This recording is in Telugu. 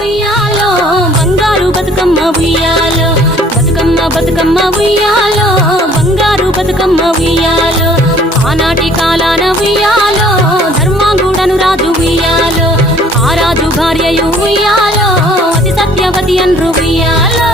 ఉయ్యాలో బంగారు బతుకమ్మ ఉయ్యాలో బతుకమ్మ బతుకమ్మ ఉయ్యాలో బంగారు బతుకమ్మ ఉయ్యాలో ఆనాటి కాలాన ఉయ్యాలో ధర్మాంగుడను రాజు ఉయ్యాలో ఆ రాజు భార్యయు ఉయ్యాలో అతి సత్యవతి అన్రు ఉయ్యాలో